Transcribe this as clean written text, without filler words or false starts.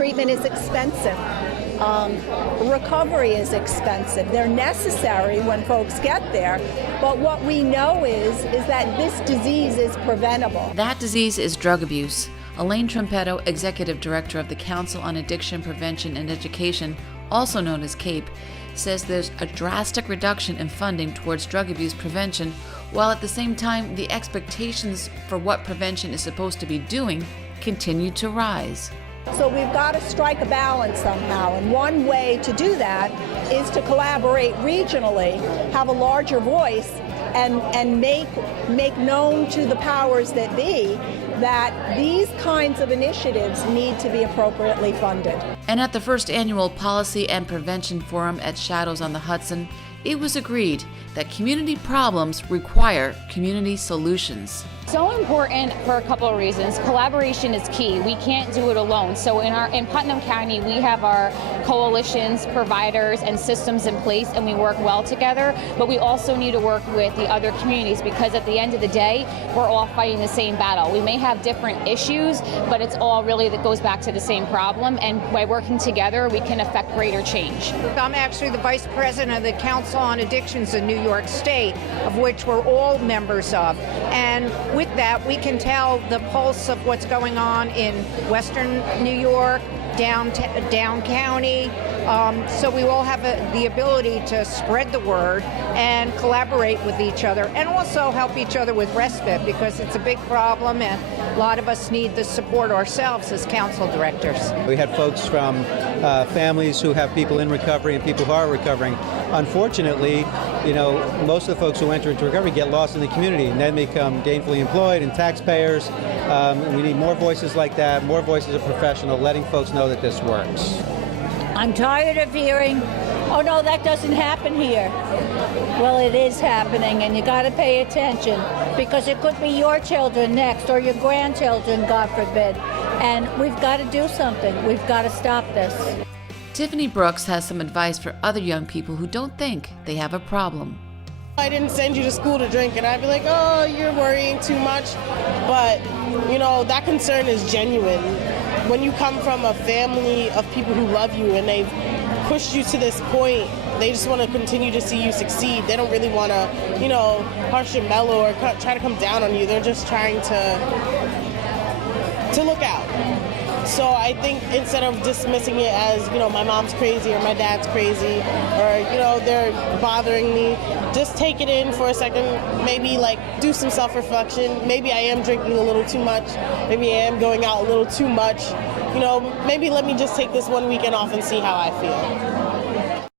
treatment is expensive. Recovery is expensive. They're necessary when folks get there, but what we know is that this disease is preventable. That disease is drug abuse. Elaine Trompetto, Executive Director of the Council on Addiction Prevention and Education, also known as CAPE, says there's a drastic reduction in funding towards drug abuse prevention, while at the same time the expectations for what prevention is supposed to be doing continue to rise. So we've got to strike a balance somehow, and one way to do that is to collaborate regionally, have a larger voice, and make known to the powers that be that these kinds of initiatives need to be appropriately funded. And at the first annual Policy and Prevention Forum at Shadows on the Hudson, it was agreed that community problems require community solutions. So important for a couple of reasons. Collaboration is key. We can't do it alone. So in Putnam County, we have our coalitions, providers, and systems in place, and we work well together. But we also need to work with the other communities, because at the end of the day, we're all fighting the same battle. We may have different issues, but it's all really that goes back to the same problem. And by working together, we can affect greater change. I'm actually the Vice President of the Council on Addictions in New York State, of which we're all members of. And with that, we can tell the pulse of what's going on in Western New York, down county. So we all have the ability to spread the word and collaborate with each other, and also help each other with respite, because it's a big problem and a lot of us need the support ourselves as council directors. We had folks from families who have people in recovery and people who are recovering. Unfortunately, most of the folks who enter into recovery get lost in the community and then become gainfully employed and taxpayers. We need more voices like that, more voices of professionals letting folks know that this works. I'm tired of hearing, oh no, that doesn't happen here. Well, it is happening, and you got to pay attention, because it could be your children next, or your grandchildren, God forbid. And we've got to do something. We've got to stop this. Tiffany Brooks has some advice for other young people who don't think they have a problem. I didn't send you to school to drink, and I'd be like, oh, you're worrying too much. But, that concern is genuine. When you come from a family of people who love you and they've pushed you to this point, they just want to continue to see you succeed. They don't really want to, harsh and mellow or try to come down on you. They're just trying to look out. So I think instead of dismissing it as, my mom's crazy or my dad's crazy or, they're bothering me, just take it in for a second, maybe do some self-reflection. Maybe I am drinking a little too much. Maybe I am going out a little too much. Maybe let me just take this one weekend off and see how I feel.